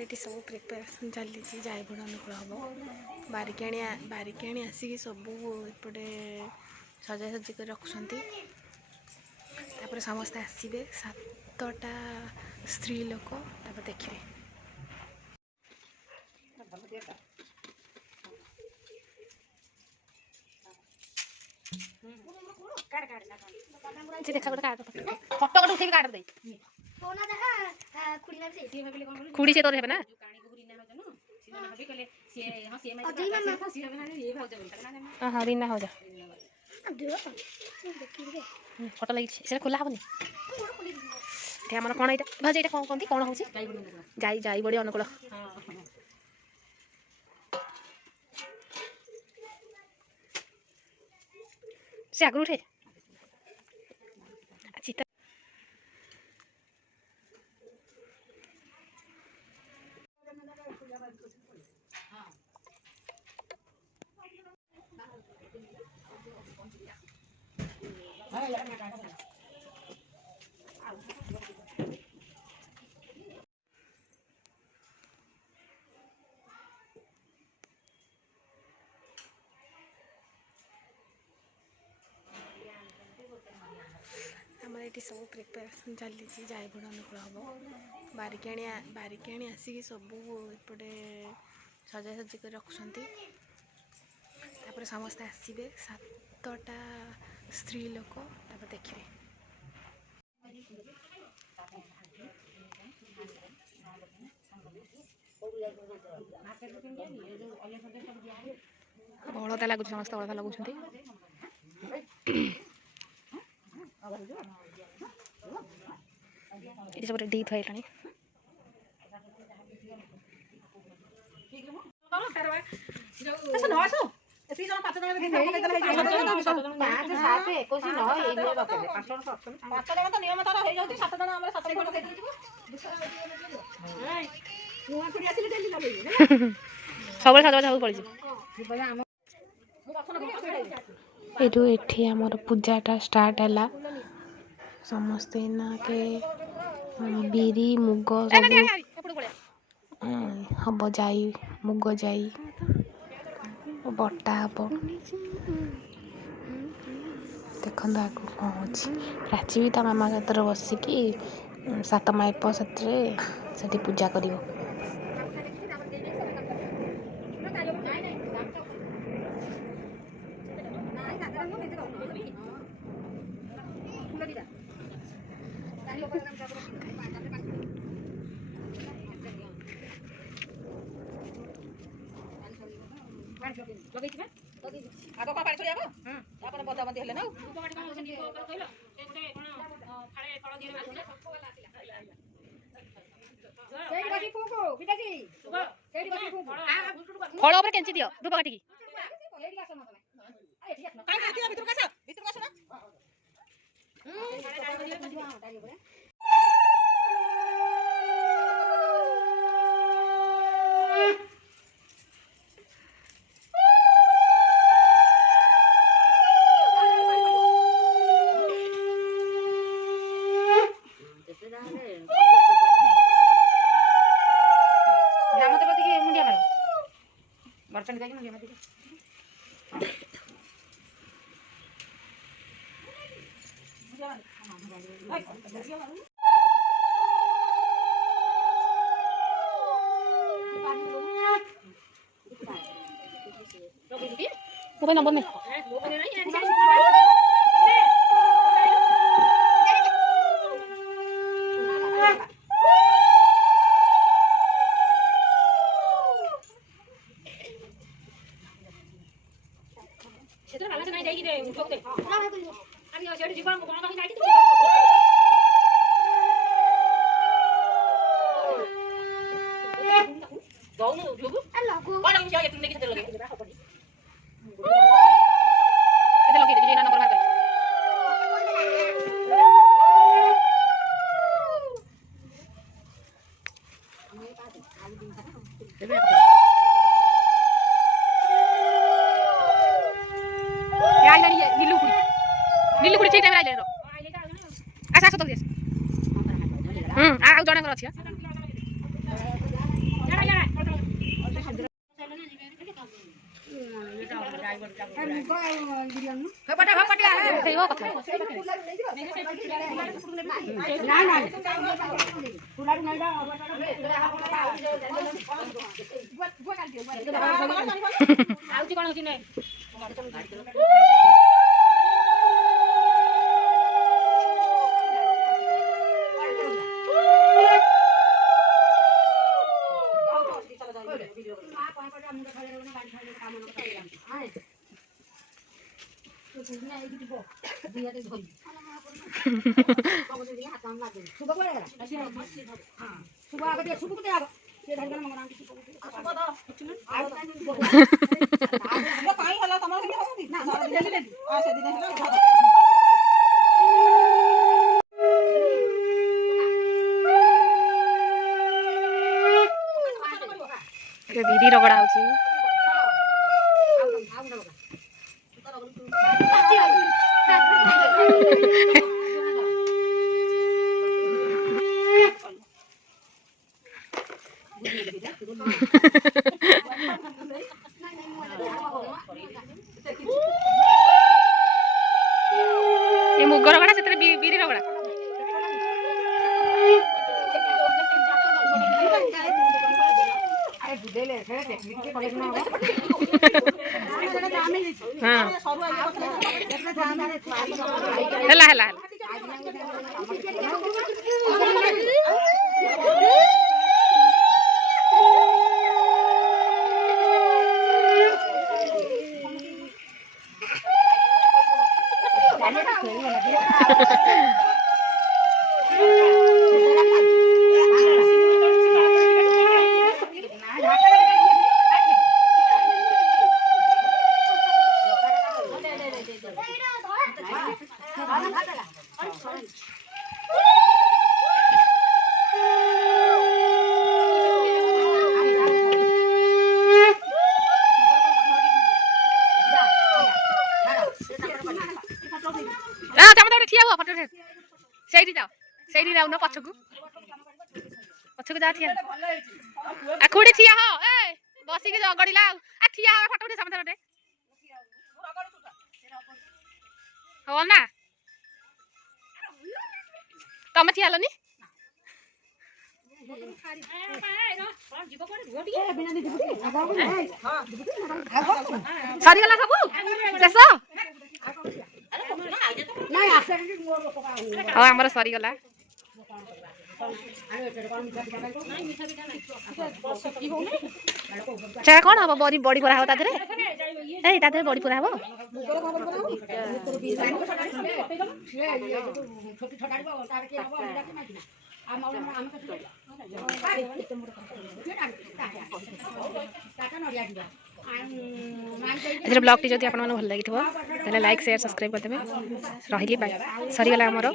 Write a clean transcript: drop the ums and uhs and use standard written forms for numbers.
ये सब प्रिपेरेसन चली जाइबुड़ अनुकूल हम बारिकाणी आसिक सबू एपटे सजासजी कर रखुंट समस्ते आसवे 7टा स्त्री लोक देखिए देखा गोटे कार्ड फटो गोटे उठे कार्ड दे खुड़ी से तोर हेबे ना हां रीना हो जा फोटो लगी से खोला हबनी ते हमर कोन एटा भाज एटा कोन कोंती कोन होची जाई बड़ी अनुकूल से आगु उठे चिता ये सब प्रिपेरेसन चली जाइबुड़ अनुकूल हम बारिकाणी आसिक सबू एपटे सजासजी कर रखुंट समस्ते आसवे 7टा स्त्री लोक देखिए हलदा लगुच समस्त हलदा लगुच ये सब रेडी थई लानी सब सजा पड़ी ये आमर पूजाटा स्टार्ट है समस्ते ना के बिरी मुग सब हम जाई मुग जाई बटा हम देखो आगे कौन हो प्राची भी ता मामा सतर बसिकी 7 माइप से पूजा कर आगो का पानी छोड़ी आगो अपन बदा बंदी हेले ना फल ऊपर केंची दियो धूप काटी की बर्तन जाके मुंडिया में मोबाइल नंबर में नीलुकुड़ी ठीक टाइम आइले रो आसा सतल दिस आ जणा कर अछि ବିରି ରଗଡ଼ା ହଉଛି। ये मुग रगड़ा से बिरी रगड़ा ହେଲା ହେଲା ହେଲା ସେଇଠି ଯାଉନ ପଛକୁ ଯା ଠିଆ ଖୁଡି ଠିଆ ହ ବସିକି ଗଡିଲା ଆଉ ଠିଆ ହବା ଫଟୋ ଉଠେ ସମସ୍ତେ ଗୋଟେ ହବ ନା ତମେ ଠିଆ ହେଲନି ସରିଗଲା ସବୁ ଶେଷ ଆଉ ଆମର ସରିଗଲା ସେଟା କଣ ହବ ବଡି ପରା ହବ ତା ଦେହରେ ତା ଦେହରେ ବଡି ପରା ହବ ଏଥିରେ ବ୍ଲଗ୍ଟି ଯଦି ଆପଣମାନଙ୍କୁ ଭଲ ଲାଗିଥିବ ତାହେଲେ ଲାଇକ୍ ସେୟାର ସବସ୍କ୍ରାଇବ୍ କରିଦେବେ ରହିଲି ବାଏ ସରିଗଲା ଆମର